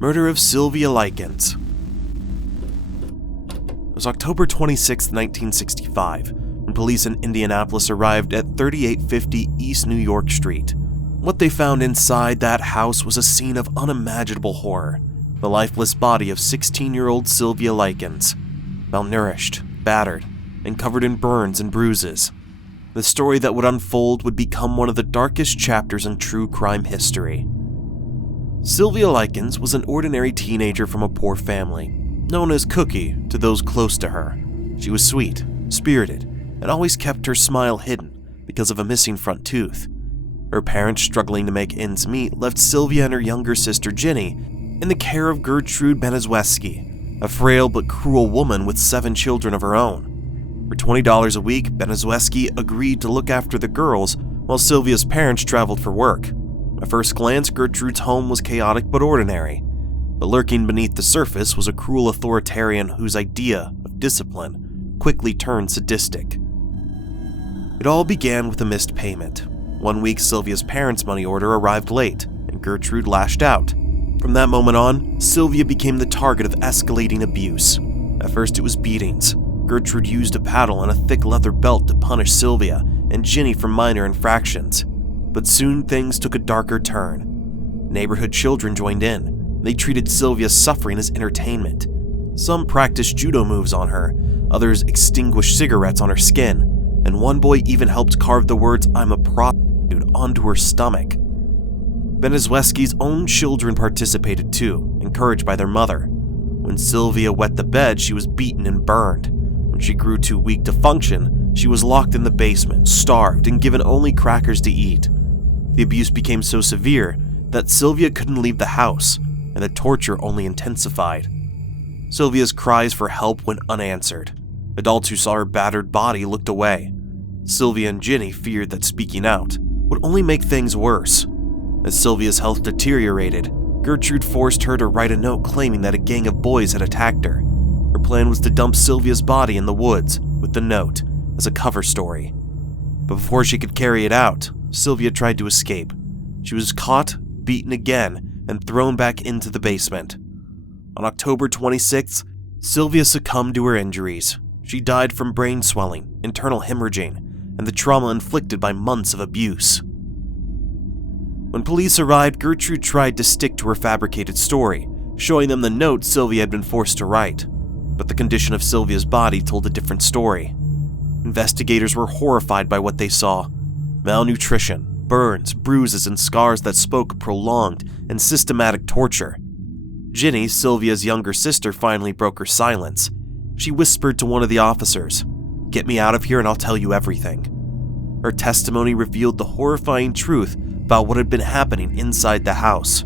Murder of Sylvia Likens. It was October 26, 1965, when police in Indianapolis arrived at 3850 East New York Street. What they found inside that house was a scene of unimaginable horror. The lifeless body of 16-year-old Sylvia Likens, malnourished, battered, and covered in burns and bruises. The story that would unfold would become one of the darkest chapters in true crime history. Sylvia Likens was an ordinary teenager from a poor family, known as Cohee to those close to her. She was sweet, spirited, and always kept her smile hidden because of a missing front tooth. Her parents, struggling to make ends meet, left Sylvia and her younger sister Ginny in the care of Gertrude Benezweski, a frail but cruel woman with 7 children of her own. For $20 a week, Benezweski agreed to look after the girls while Sylvia's parents traveled for work. At first glance, Gertrude's home was chaotic but ordinary, but lurking beneath the surface was a cruel authoritarian whose idea of discipline quickly turned sadistic. It all began with a missed payment. One week, Sylvia's parents' money order arrived late, and Gertrude lashed out. From that moment on, Sylvia became the target of escalating abuse. At first, it was beatings. Gertrude used a paddle and a thick leather belt to punish Sylvia and Ginny for minor infractions. But soon things took a darker turn. Neighborhood children joined in. They treated Sylvia's suffering as entertainment. Some practiced judo moves on her, others extinguished cigarettes on her skin, and one boy even helped carve the words "I'm a prostitute" onto her stomach. Benezweski's own children participated too, encouraged by their mother. When Sylvia wet the bed, she was beaten and burned. When she grew too weak to function, she was locked in the basement, starved, and given only crackers to eat. The abuse became so severe that Sylvia couldn't leave the house, and the torture only intensified. Sylvia's cries for help went unanswered. Adults who saw her battered body looked away. Sylvia and Ginny feared that speaking out would only make things worse. As Sylvia's health deteriorated, Gertrude forced her to write a note claiming that a gang of boys had attacked her. Her plan was to dump Sylvia's body in the woods with the note as a cover story. But before she could carry it out, Sylvia tried to escape. She was caught, beaten again, and thrown back into the basement. On October 26th, Sylvia succumbed to her injuries. She died from brain swelling, internal hemorrhaging, and the trauma inflicted by months of abuse. When police arrived, Gertrude tried to stick to her fabricated story, showing them the note Sylvia had been forced to write. But the condition of Sylvia's body told a different story. Investigators were horrified by what they saw. Malnutrition, burns, bruises, and scars that spoke of prolonged and systematic torture. Ginny, Sylvia's younger sister, finally broke her silence. She whispered to one of the officers, "Get me out of here and I'll tell you everything." Her testimony revealed the horrifying truth about what had been happening inside the house.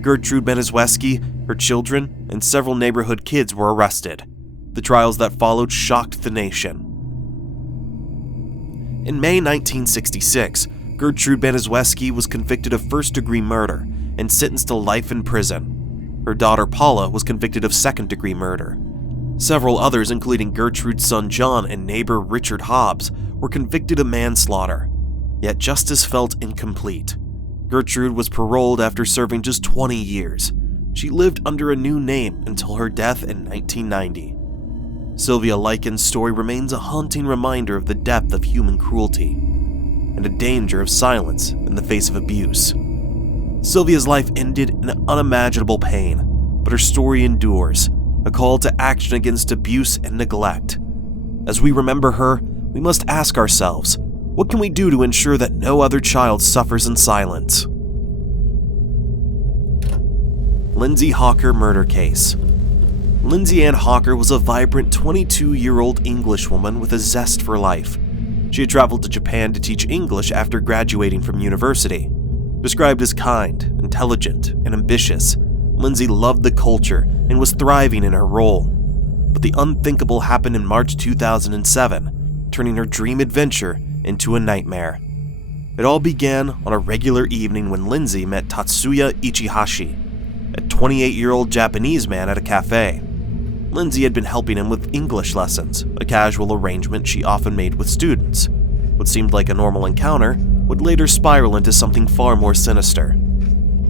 Gertrude Benezweski, her children, and several neighborhood kids were arrested. The trials that followed shocked the nation. In May 1966, Gertrude Benezweski was convicted of first-degree murder and sentenced to life in prison. Her daughter Paula was convicted of second-degree murder. Several others, including Gertrude's son John and neighbor Richard Hobbs, were convicted of manslaughter. Yet justice felt incomplete. Gertrude was paroled after serving just 20 years. She lived under a new name until her death in 1990. Sylvia Likens' story remains a haunting reminder of the depth of human cruelty and a danger of silence in the face of abuse. Sylvia's life ended in unimaginable pain, but her story endures, a call to action against abuse and neglect. As we remember her, we must ask ourselves, what can we do to ensure that no other child suffers in silence? Lindsay Hawker murder case. Lindsay Ann Hawker was a vibrant 22-year-old Englishwoman with a zest for life. She had traveled to Japan to teach English after graduating from university. Described as kind, intelligent, and ambitious, Lindsay loved the culture and was thriving in her role. But the unthinkable happened in March 2007, turning her dream adventure into a nightmare. It all began on a regular evening when Lindsay met Tatsuya Ichihashi, a 28-year-old Japanese man at a cafe. Lindsay had been helping him with English lessons, a casual arrangement she often made with students. What seemed like a normal encounter would later spiral into something far more sinister.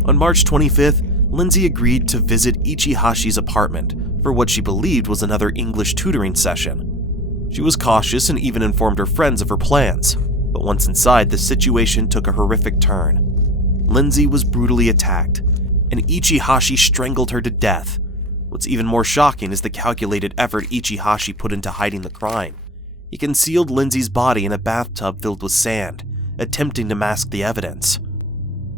On March 25th, Lindsay agreed to visit Ichihashi's apartment for what she believed was another English tutoring session. She was cautious and even informed her friends of her plans, but once inside, the situation took a horrific turn. Lindsay was brutally attacked, and Ichihashi strangled her to death. What's even more shocking is the calculated effort Ichihashi put into hiding the crime. He concealed Lindsay's body in a bathtub filled with sand, attempting to mask the evidence.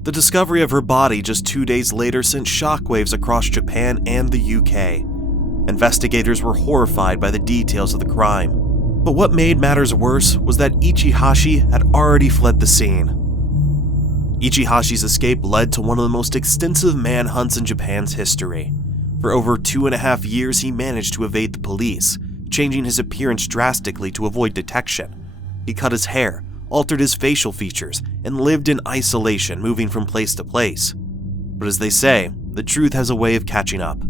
The discovery of her body just 2 days later sent shockwaves across Japan and the UK. Investigators were horrified by the details of the crime. But what made matters worse was that Ichihashi had already fled the scene. Ichihashi's escape led to one of the most extensive manhunts in Japan's history. For over 2.5 years, he managed to evade the police, changing his appearance drastically to avoid detection. He cut his hair, altered his facial features, and lived in isolation, moving from place to place. But as they say, the truth has a way of catching up.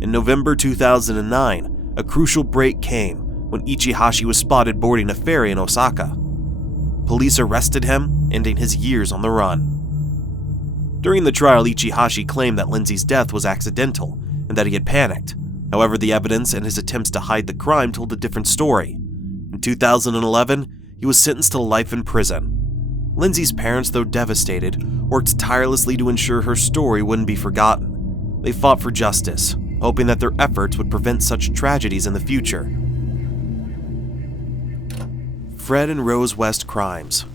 In November 2009, a crucial break came when Ichihashi was spotted boarding a ferry in Osaka. Police arrested him, ending his years on the run. During the trial, Ichihashi claimed that Lindsay's death was accidental and that he had panicked. However, the evidence and his attempts to hide the crime told a different story. In 2011, he was sentenced to life in prison. Lindsay's parents, though devastated, worked tirelessly to ensure her story wouldn't be forgotten. They fought for justice, hoping that their efforts would prevent such tragedies in the future. Fred and Rose West crimes.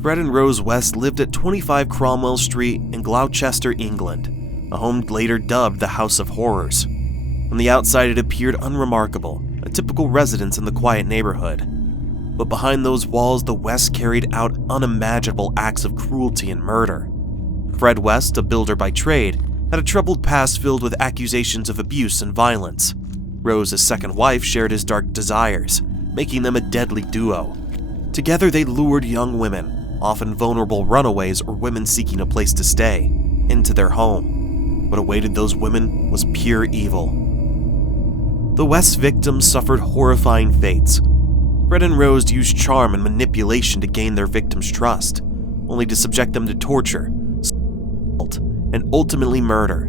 Fred and Rose West lived at 25 Cromwell Street in Gloucester, England, a home later dubbed the House of Horrors. On the outside, it appeared unremarkable, a typical residence in the quiet neighborhood. But behind those walls, the Wests carried out unimaginable acts of cruelty and murder. Fred West, a builder by trade, had a troubled past filled with accusations of abuse and violence. Rose's second wife shared his dark desires, making them a deadly duo. Together they lured young women, often vulnerable runaways or women seeking a place to stay, into their home. What awaited those women was pure evil. The West's victims suffered horrifying fates. Fred and Rose used charm and manipulation to gain their victims' trust, only to subject them to torture, assault, and ultimately murder.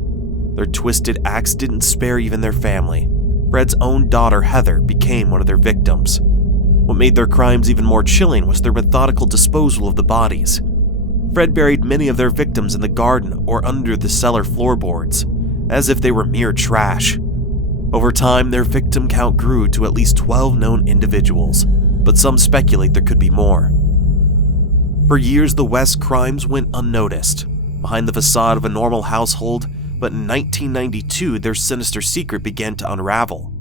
Their twisted acts didn't spare even their family. Fred's own daughter, Heather, became one of their victims. What made their crimes even more chilling was their methodical disposal of the bodies. Fred buried many of their victims in the garden or under the cellar floorboards, as if they were mere trash. Over time, their victim count grew to at least 12 known individuals, but some speculate there could be more. For years, the West crimes went unnoticed, behind the facade of a normal household, but in 1992, their sinister secret began to unravel.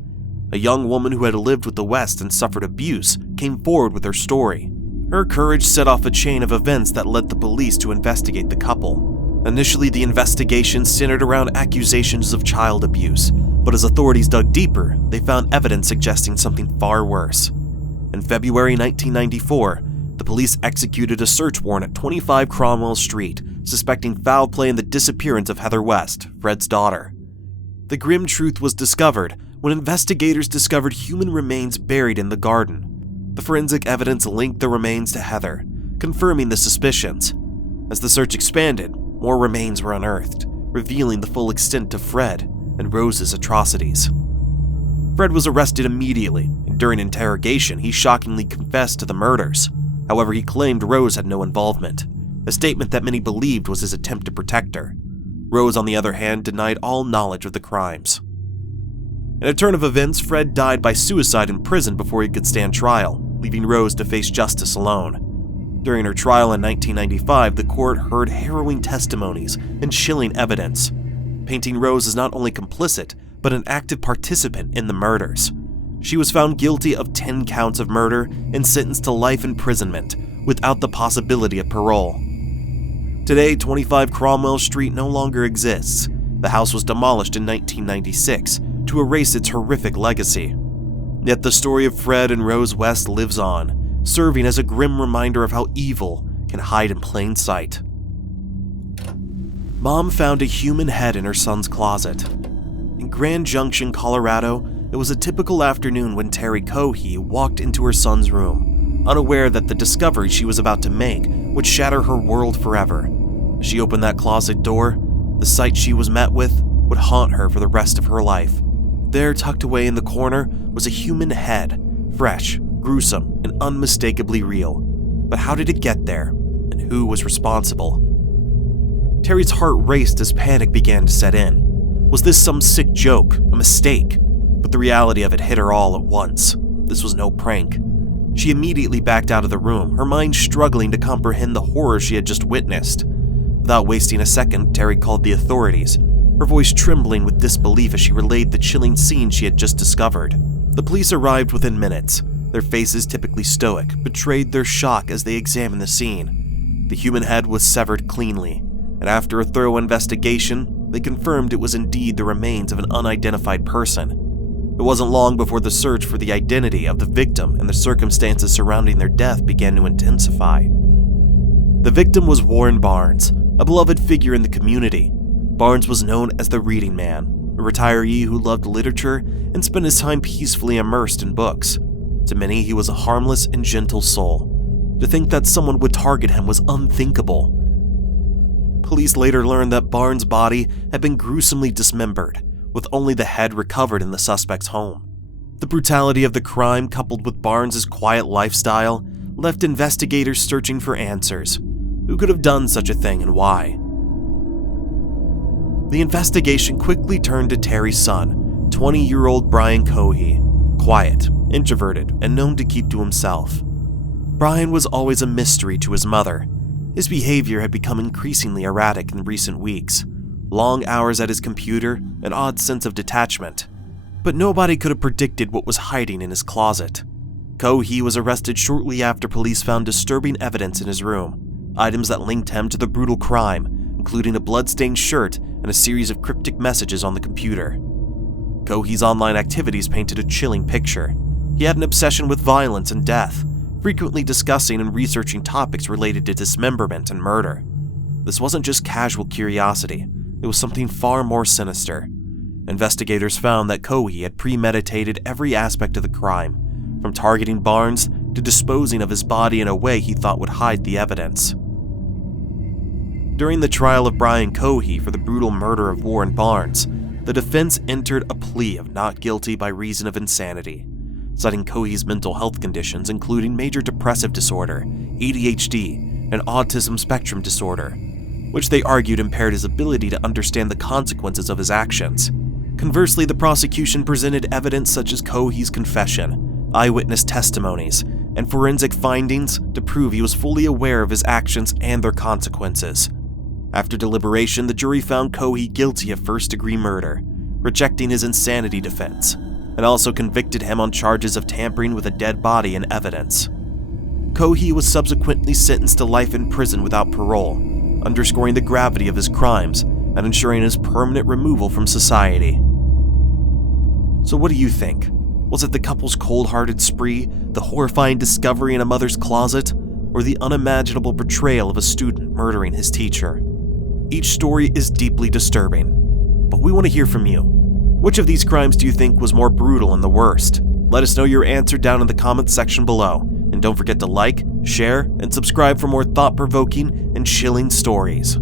A young woman who had lived with the West and suffered abuse came forward with her story. Her courage set off a chain of events that led the police to investigate the couple. Initially, the investigation centered around accusations of child abuse, but as authorities dug deeper, they found evidence suggesting something far worse. In February 1994, the police executed a search warrant at 25 Cromwell Street, suspecting foul play in the disappearance of Heather West, Fred's daughter. The grim truth was discovered when investigators discovered human remains buried in the garden. The forensic evidence linked the remains to Heather, confirming the suspicions. As the search expanded, more remains were unearthed, revealing the full extent of Fred and Rose's atrocities. Fred was arrested immediately, and during interrogation, he shockingly confessed to the murders. However, he claimed Rose had no involvement, a statement that many believed was his attempt to protect her. Rose, on the other hand, denied all knowledge of the crimes. In a turn of events, Fred died by suicide in prison before he could stand trial, leaving Rose to face justice alone. During her trial in 1995, the court heard harrowing testimonies and chilling evidence, painting Rose as not only complicit, but an active participant in the murders. She was found guilty of 10 counts of murder and sentenced to life imprisonment, without the possibility of parole. Today, 25 Cromwell Street no longer exists. The house was demolished in 1996 to erase its horrific legacy. Yet the story of Fred and Rose West lives on, serving as a grim reminder of how evil can hide in plain sight. Mom found a human head in her son's closet. In Grand Junction, Colorado, it was a typical afternoon when Terry Cohee walked into her son's room, unaware that the discovery she was about to make would shatter her world forever. As she opened that closet door, The sight she was met with would haunt her for the rest of her life. There, tucked away in the corner, was a human head, fresh, gruesome, and unmistakably real. But how did it get there, and who was responsible? Terry's heart raced as panic began to set in. Was this some sick joke, a mistake? But the reality of it hit her all at once. This was no prank. She immediately backed out of the room, her mind struggling to comprehend the horror she had just witnessed. Without wasting a second, Terry called the authorities, her voice trembling with disbelief as she relayed the chilling scene she had just discovered. The police arrived within minutes. Their faces, typically stoic, betrayed their shock as they examined the scene. The human head was severed cleanly, and after a thorough investigation, they confirmed it was indeed the remains of an unidentified person. It wasn't long before the search for the identity of the victim and the circumstances surrounding their death began to intensify. The victim was Warren Barnes, a beloved figure in the community. Barnes was known as the Reading Man, a retiree who loved literature and spent his time peacefully immersed in books. To many, he was a harmless and gentle soul. To think that someone would target him was unthinkable. Police later learned that Barnes' body had been gruesomely dismembered, with only the head recovered in the suspect's home. The brutality of the crime, coupled with Barnes' quiet lifestyle, left investigators searching for answers. Who could have done such a thing and why? The investigation quickly turned to Terry's son, 20-year-old Brian Cohee. Quiet, introverted, and known to keep to himself. Brian was always a mystery to his mother. His behavior had become increasingly erratic in recent weeks. Long hours at his computer, an odd sense of detachment. But nobody could have predicted what was hiding in his closet. Cohee was arrested shortly after police found disturbing evidence in his room, items that linked him to the brutal crime, including a blood-stained shirt and a series of cryptic messages on the computer. Cohee's online activities painted a chilling picture. He had an obsession with violence and death, frequently discussing and researching topics related to dismemberment and murder. This wasn't just casual curiosity, it was something far more sinister. Investigators found that Cohee had premeditated every aspect of the crime, from targeting Barnes to disposing of his body in a way he thought would hide the evidence. During the trial of Brian Cohee for the brutal murder of Warren Barnes, the defense entered a plea of not guilty by reason of insanity, citing Cohee's mental health conditions including major depressive disorder, ADHD, and autism spectrum disorder, which they argued impaired his ability to understand the consequences of his actions. Conversely, the prosecution presented evidence such as Cohee's confession, eyewitness testimonies, and forensic findings to prove he was fully aware of his actions and their consequences. After deliberation, the jury found Cohee guilty of first-degree murder, rejecting his insanity defense, and also convicted him on charges of tampering with a dead body and evidence. Cohee was subsequently sentenced to life in prison without parole, underscoring the gravity of his crimes and ensuring his permanent removal from society. So what do you think? Was it the couple's cold-hearted spree, the horrifying discovery in a mother's closet, or the unimaginable betrayal of a student murdering his teacher? Each story is deeply disturbing, but we want to hear from you. Which of these crimes do you think was more brutal and the worst? Let us know your answer down in the comments section below, and don't forget to like, share, and subscribe for more thought-provoking and chilling stories.